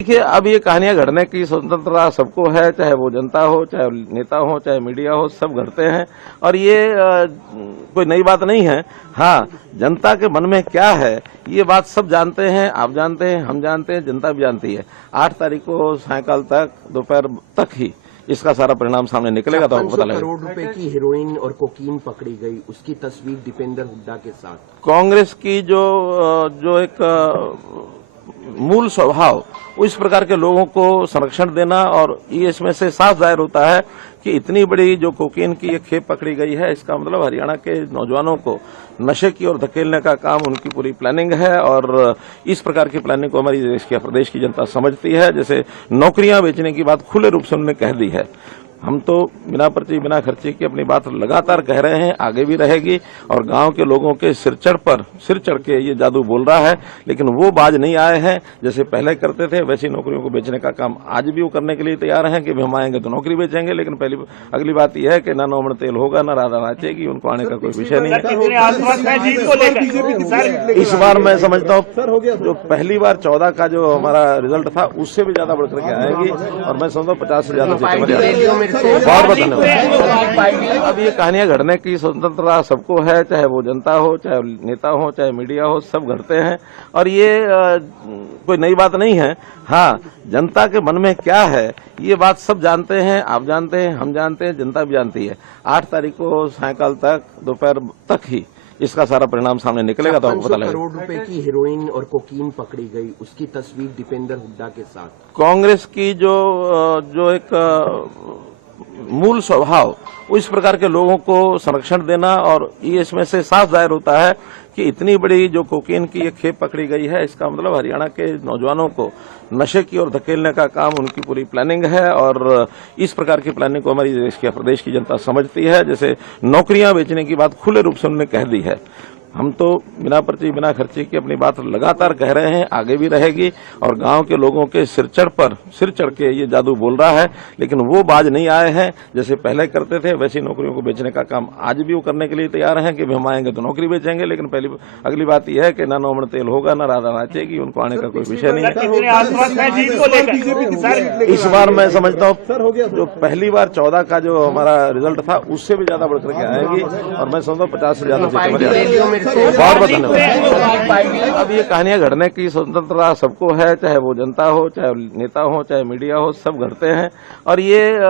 देखिए, अब ये कहानियां घड़ने की स्वतंत्रता सबको है, चाहे वो जनता हो, चाहे नेता हो, चाहे मीडिया हो, सब घड़ते हैं। और ये कोई नई बात नहीं है। हाँ, जनता के मन में क्या है ये बात सब जानते हैं, आप जानते हैं, हम जानते हैं, जनता भी जानती है। 8 तारीख को सायंकाल तक, दोपहर तक ही इसका सारा परिणाम सामने निकलेगा तो आपको पता लगेगा। करोड़ रुपए की हेरोइन और कोकीन पकड़ी गई, उसकी तस्वीर दीपेंद्र हुड्डा के साथ। कांग्रेस की जो एक मूल स्वभाव इस प्रकार के लोगों को संरक्षण देना, और ये इसमें से साफ जाहिर होता है कि इतनी बड़ी जो कोकीन की एक खेप पकड़ी गई है, इसका मतलब हरियाणा के नौजवानों को नशे की ओर धकेलने का काम उनकी पूरी प्लानिंग है। और इस प्रकार की प्लानिंग को हमारी प्रदेश की जनता समझती है। जैसे नौकरियां बेचने की बात खुले रूप से उन्होंने कह दी है। हम तो बिना पर्ची बिना खर्चे की अपनी बात लगातार कह रहे हैं, आगे भी रहेगी। और गांव के लोगों के सिर चढ़ के ये जादू बोल रहा है, लेकिन वो बाज नहीं आए हैं। जैसे पहले करते थे वैसी नौकरियों को बेचने का काम आज भी वो करने के लिए तैयार हैं कि हम आएंगे तो नौकरी बेचेंगे। लेकिन अगली बात यह है कि ना नौमण तेल होगा, ना राधा नाचेगी, उनको आने का कोई विषय नहीं है। इस बार मैं समझता हूँ जो पहली बार 14 का जो हमारा रिजल्ट था उससे भी ज्यादा बढ़कर के आएंगी। और मैं समझता हूँ 50 से ज्यादा सीटें। बहुत बहुत धन्यवाद। अब ये कहानियां घड़ने की स्वतंत्रता सबको है, चाहे वो जनता हो, चाहे नेता हो, चाहे मीडिया हो, सब घड़ते हैं। और ये कोई नई बात नहीं है। हाँ, जनता के मन में क्या है ये बात सब जानते हैं, आप जानते हैं, हम जानते हैं, जनता भी जानती है। 8 तारीख को सायंकाल तक, दोपहर तक ही इसका सारा परिणाम सामने निकलेगा तो आपको पता लगेगा। करोड़ रुपए की हेरोइन और कोकीन पकड़ी गई, उसकी तस्वीर दीपेंद्र हुड्डा के साथ। कांग्रेस की जो एक मूल स्वभाव इस प्रकार के लोगों को संरक्षण देना, और ये इसमें से साफ जाहिर होता है कि इतनी बड़ी जो कोकीन की एक खेप पकड़ी गई है, इसका मतलब हरियाणा के नौजवानों को नशे की ओर धकेलने का काम उनकी पूरी प्लानिंग है। और इस प्रकार की प्लानिंग को हमारी प्रदेश की जनता समझती है। जैसे नौकरियां बेचने की बात खुले रूप से उन्होंने कह दी है। हम तो बिना पर्ची बिना खर्चे की अपनी बात लगातार कह रहे हैं, आगे भी रहेगी। और गांव के लोगों के सिर चढ़ के ये जादू बोल रहा है, लेकिन वो बाज नहीं आए हैं। जैसे पहले करते थे वैसी नौकरियों को बेचने का काम आज भी वो करने के लिए तैयार हैं कि हम आएंगे तो नौकरी बेचेंगे। लेकिन अगली बात यह है कि ना नौमण तेल होगा, ना राधा नाचेगी, उनको आने का कोई विषय नहीं है। इस बार मैं समझता हूँ जो पहली बार 14 का जो हमारा रिजल्ट था उससे भी ज्यादा बढ़कर के आएंगी। और मैं समझता हूँ 50 से ज्यादा सीटें। बहुत बहुत धन्यवाद। अब ये कहानियां घड़ने की स्वतंत्रता सबको है, चाहे वो जनता हो, चाहे नेता हो, चाहे मीडिया हो, सब घड़ते हैं। और ये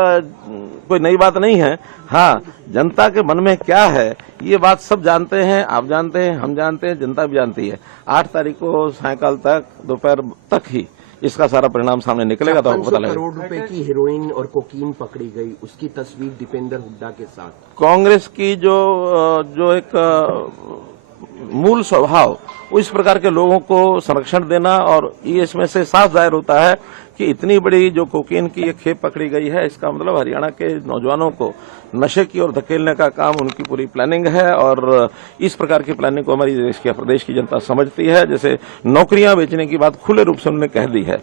कोई नई बात नहीं है। हाँ, जनता के मन में क्या है ये बात सब जानते हैं, आप जानते हैं, हम जानते हैं, जनता भी जानती है। 8 तारीख को सायंकाल तक, दोपहर तक ही इसका सारा परिणाम सामने निकलेगा तो आपको पता लगेगा। करोड़ रुपए की हेरोइन और कोकीन पकड़ी गई, उसकी तस्वीर दीपेंद्र हुड्डा के साथ। कांग्रेस की जो एक मूल स्वभाव इस प्रकार के लोगों को संरक्षण देना, और ये इसमें से साफ जाहिर होता है कि इतनी बड़ी जो कोकीन की एक खेप पकड़ी गई है, इसका मतलब हरियाणा के नौजवानों को नशे की ओर धकेलने का काम उनकी पूरी प्लानिंग है। और इस प्रकार की प्लानिंग को हमारी प्रदेश की जनता समझती है। जैसे नौकरियां बेचने की बात खुले रूप से उन्होंने कह दी है।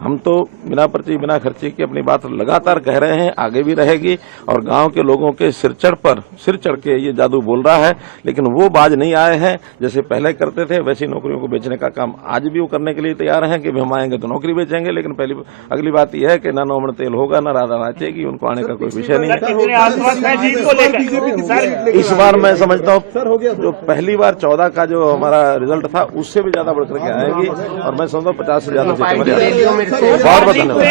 हम तो बिना पर्ची बिना खर्चे की अपनी बात लगातार कह रहे हैं, आगे भी रहेगी। और गांव के लोगों के सिर चढ़ के ये जादू बोल रहा है, लेकिन वो बाज नहीं आए हैं। जैसे पहले करते थे वैसी नौकरियों को बेचने का काम आज भी वो करने के लिए तैयार हैं कि हम आएंगे तो नौकरी बेचेंगे। लेकिन अगली बात यह है कि ना नौमण तेल होगा, ना राधा नाचेगी, उनको आने का कोई विषय नहीं है। इस बार मैं समझता हूँ जो पहली बार 14 का जो हमारा रिजल्ट था उससे भी ज्यादा बढ़कर के आएंगी। और मैं समझता हूँ 50 से ज्यादा सीटें। बहुत बहुत धन्यवाद।